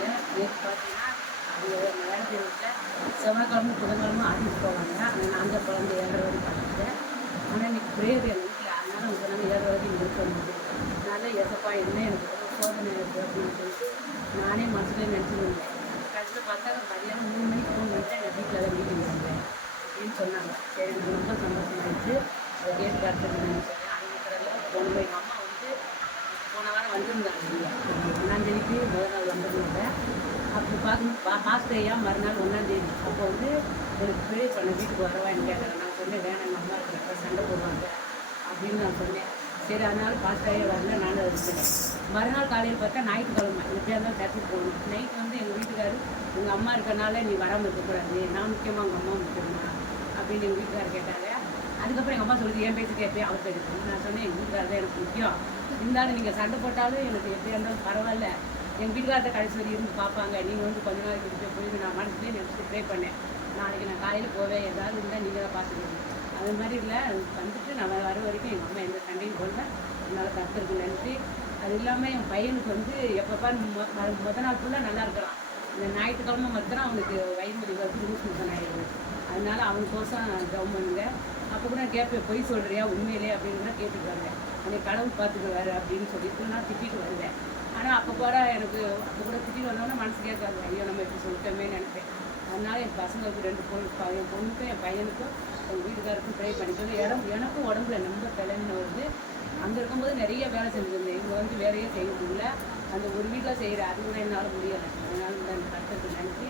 போவாங்க. நேற்று பார்த்தீங்கன்னா அவங்க வேலை வீட்டில் செவ்வாய்க்கிழமை புதன்கிழமை ஆஃபீஸ் போவாங்க. ஆனால் நான் தான் குழந்தை 7:30 வரைக்கும் பார்த்துட்டேன். ஆனால் இன்றைக்கி பிரேயர் எங்கள் வீட்டில், அதனால் அவங்க சொன்னாங்க 7:30 வரைக்கும் இங்கே இருக்க முடியும். அதனால் எசப்பா என்ன எனக்கு ஒரு சோதனை இருக்குது அப்படின்னு சொல்லிட்டு நானே மனசுலேயே நினச்சிருந்தேன். கடைசியில் பார்த்தா மதியானம் 3 மணிக்கு ஃபோன் பண்ணிட்டு எங்கள் வீட்டில் தான் மீட்டிங் வந்தேன் அப்படின்னு சொன்னாங்க. சரி எனக்கு ரொம்ப சந்தோஷமாயிடுச்சு. அதை கேட்டு பார்த்துட்டு நினச்சேன். அது மாத்திரம் போன எங்கள் அம்மா வந்து போன வாரம் வந்திருந்தாங்க இல்லையா, 1ஆந்தேதிக்கு முதல் நாள் வந்திருந்தாங்க. அப்படி பாஸ்ட் ஐயா மறுநாள் 1ஆந்தேதி அப்போ வந்து எனக்கு ப்ரே பண்ண வீட்டுக்கு வரவான்னு கேட்டாங்க. நான் சொன்னேன் வேணாம், எங்கள் அம்மா இருக்கிறப்ப சண்டை போடுவாங்க அப்படின்னு நான் சொன்னேன். சரி அதனால் பாஸ்ட் ஐயா வரல, நானும் அதை விட்டுட்டேன். மறுநாள் காலையில் பார்த்தா ஞாயிற்றுக்கிழமை எப்படியா இருந்தாலும் சர்ச்சுக்கு போகணும். நைட் வந்து எங்கள் வீட்டுக்காரு உங்கள் அம்மா இருக்கிறனால நீ வராமல் இருக்கக்கூடாது, நான் முக்கியமாக உங்கள் அம்மா முக்கியமா அப்படின்னு எங்கள் வீட்டுக்காரர் கேட்டாங்க. அதுக்கப்புறம் எங்கள் அம்மா சொல்லுது என் பேச்சு கேட்பேன் அவர் பேச்சு. நான் சொன்னேன் எங்கள் வீட்டுக்காரர் தான் எனக்கு முக்கியம், இருந்தாலும் நீங்கள் சண்டை போட்டாலும் எனக்கு எப்படியா இருந்தாலும் பரவாயில்ல, எங்கள் வீட்டுக்காரத்தை கடைசி வரை இருந்து பார்ப்பாங்க, நீங்கள் வந்து கொஞ்ச நாளைக்கு விட்டு போய் நான் மனசுலேயே நினச்சி ப்ரே பண்ணேன். நாளைக்கு நான் காலையில் போவேன், ஏதாவது இருந்தால் நீங்கள் தான் பார்த்துக்கணும். அது மாதிரி இல்லை, வந்துட்டு நான் வர வரைக்கும் எங்கள் அம்மா எந்த சண்டையும் போடல. அதனால் கருத்துருக்கு நன்றி. அது இல்லாமல் என் பையனுக்கு வந்து எப்பப்பா மொதல் நாள் ஃபுல்லாக நல்லா இருக்கலாம், இந்த ஞாயிற்றுக்கிழமை மாத்திரம் அவனுக்கு வயிறு வருது, லூஸ் மோஷன் ஆகிடுது. அதனால் அவனுக்கோசம் ஜெபம் பண்ணுங்க. அப்போ கூட நான் கேட்பேன், பொய் சொல்கிறியா உண்மையிலே அப்படின்னு கேட்டுக்குவாங்க. எனக்கு கடவுள் பார்த்துக்குவாரு அப்படின்னு சொல்லிட்டு நான் திட்டிட்டு வருவேன். ஆனால் அப்போ கூட எனக்கு அப்போ கூட திட்டிட்டு வந்தோன்னா மனசு கேட்காது, ஐயோ நம்ம எப்படி சொல்லிட்டோமே நினைப்பேன். அதனால் என் பசங்களுக்கு 2 பொண்ணு, என் பொண்ணுக்கும் என் பையனுக்கும் எங்கள் வீட்டுக்காருக்கும் ப்ரே பண்ணிக்கணும். எனக்கும் உடம்புல ரொம்ப தலைமை வருது. அங்கே இருக்கும்போது நிறைய வேலை செஞ்சுருந்தேன். இவங்க வந்து வேலையே செய்ய முடியல. அந்த ஒரு வீட்டில் செய்கிற அது கூட என்னால் முடியலை. அதனால் இந்த கருத்துக்கு நன்றி.